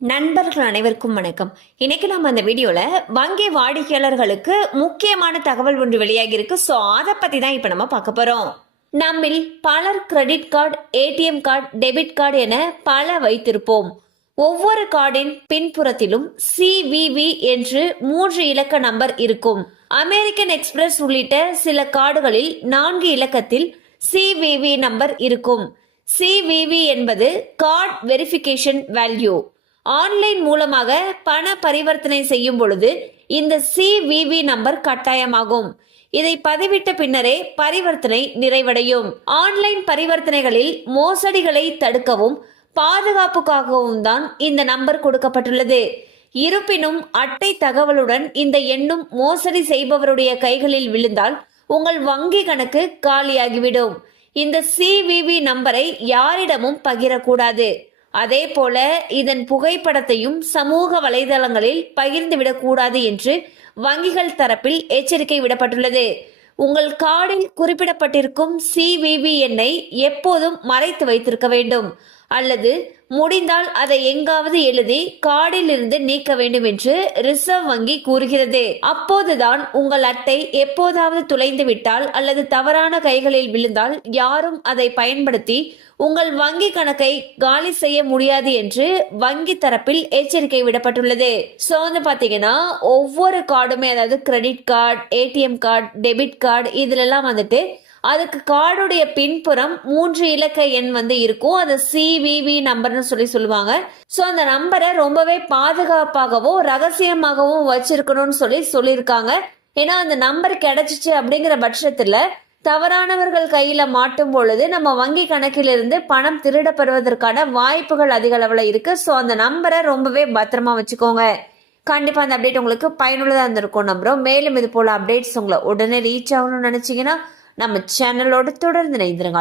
நண்பர்கள் அனைவருக்கும் வணக்கம். இன்னைக்கு நம்ம அந்த வீடியோல வங்கி வாடிக்கையாளர்களுக்கு முக்கியமான தகவல் ஒன்று வெளியாகி இருக்கு. ஸோ அதை பத்தி தான் இப்போ நம்ம பார்க்க போறோம். நம்மில் பலர் credit card ATM card debit card என பல வைத்திருப்போம். ஒவ்வொரு கார்டின் பின்புறத்திலும் சிவிவி என்று மூன்று இலக்க நம்பர் இருக்கும். அமெரிக்கன் எக்ஸ்பிரஸ் உள்ளிட்ட சில கார்டுகளில் நான்கு இலக்கத்தில் சிவிவி நம்பர் இருக்கும். சிவிவி என்பது கார்டு வெரிஃபிகேஷன் வேல்யூ ஆன்லைன் மூலமாக பண பரிவர்த்தனை செய்யும் பொழுது இந்த சிவிவி நம்பர் கட்டாயமாகும். இதை பதிவிட்ட பின்னரே பரிவர்த்தனை நிறைவடையும். ஆன்லைன் பரிவர்த்தனைகளில் மோசடிகளை தடுக்கவும் பாதுகாப்புக்காகவும் தான் இந்த நம்பர் கொடுக்கப்பட்டுள்ளது. இருப்பினும் அட்டை தகவலுடன் இந்த எண்ணும் மோசடி செய்பவருடைய கைகளில் விழுந்தால் உங்கள் வங்கி கணக்கு காலியாகிவிடும். இந்த சிவிவி நம்பரை யாரிடமும் பகிரக்கூடாது. அதே போல இதன் புகைப்படத்தையும் சமூக வலைதளங்களில் பகிர்ந்துவிடக்கூடாது என்று வங்கிகள் தரப்பில் எச்சரிக்கை விடப்பட்டுள்ளது. உங்கள் கார்டில் குறிப்பிடப்பட்டிருக்கும் சிவிவி எண்ணை எப்போதும் மறைத்து வைத்திருக்க வேண்டும். அல்லது முடிந்தால் அதை எங்காவது எழுதி கார்டில் இருந்து நீக்க வேண்டும் என்று ரிசர்வ் வங்கி கூறுகிறது. அப்போதுதான் உங்கள் அட்டை எப்போதாவது துளைந்து விட்டால் அல்லது தவறான கைகளில் விழுந்தால் யாரும் அதை பயன்படுத்தி உங்கள் வங்கி கணக்கை காலி செய்ய முடியாது என்று வங்கி தரப்பில் எச்சரிக்கை விடப்பட்டுள்ளது. ஸோ வந்து பார்த்தீங்கன்னா ஒவ்வொரு கார்டுமே அதாவது credit card ATM card debit card இதுலெல்லாம் வந்துட்டு அதுக்கு கார்டுடைய பின்புறம் மூன்று இலக்க எண் வந்து இருக்கும். அது சிவிவி நம்பர்னு சொல்லி சொல்லுவாங்க. ஸோ அந்த நம்பரை ரொம்பவே பாதுகாப்பாகவும் ரகசியமாகவும் வச்சிருக்கணும்னு சொல்லி சொல்லியிருக்காங்க. ஏன்னா அந்த நம்பர் கிடைச்சிச்சு அப்படிங்கிற பட்சத்தில் தவறானவர்கள் கையில மாட்டும் பொழுது நம்ம வங்கி கணக்கிலிருந்து பணம் திருடப்படுவதற்கான வாய்ப்புகள் அதிக அளவில் இருக்கு. ஸோ அந்த நம்பரை ரொம்பவே பத்திரமா வச்சுக்கோங்க. கண்டிப்பா அந்த அப்டேட் உங்களுக்கு பயனுள்ளதாக இருந்திருக்கும் நம்புறோம். மேலும் இது போல அப்டேட்ஸ் உங்களை உடனே ரீச் ஆகணும்னு நினைச்சீங்கன்னா நம்ம சேனலோட தொடர்ந்து இணைந்திருங்க